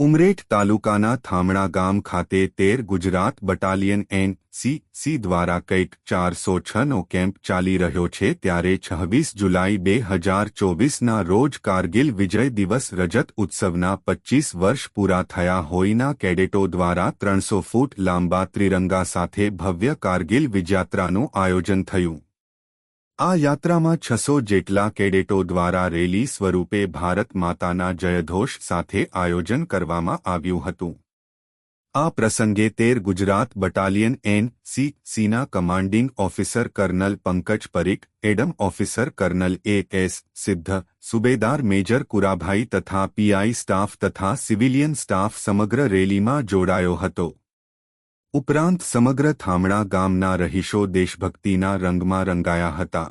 ઉમરેઠ તાલુકાના થામણા ગામ ખાતે તેર Gujarat battalion N C C દ્વારા કંઈક ચારસો છનો કેમ્પ ચાલી રહ્યો છે ત્યારે છવ્વીસ જુલાઈ બે હજાર ચોવીસના રોજ કારગિલ વિજય દિવસ રજત ઉત્સવના પચ્ચીસ વર્ષ પૂરા થયા હોઈના કેડેટો દ્વારા ત્રણસો ફૂટ લાંબા ત્રિરંગા સાથે ભવ્ય કારગિલ વિજયાત્રાનું આયોજન થયું. આ યાત્રામાં છસો જેટલા કેડેટો દ્વારા રેલી સ્વરૂપે ભારત માતાના જયઘોષ સાથે આયોજન કરવામાં આવ્યું હતું. આ પ્રસંગે તેર Gujarat battalion N C સીના commanding officer colonel Pankaj Parikh, adm officer colonel A S Siddh, Subedar major Kurabhai તથા પીઆઈ સ્ટાફ તથા સિવિલિયન સ્ટાફ સમગ્ર રેલીમાં જોડાયો હતો. ઉપરાંત સમગ્ર થામણા ગામના રહીશો દેશભક્તિના રંગમાં રંગાયા હતા.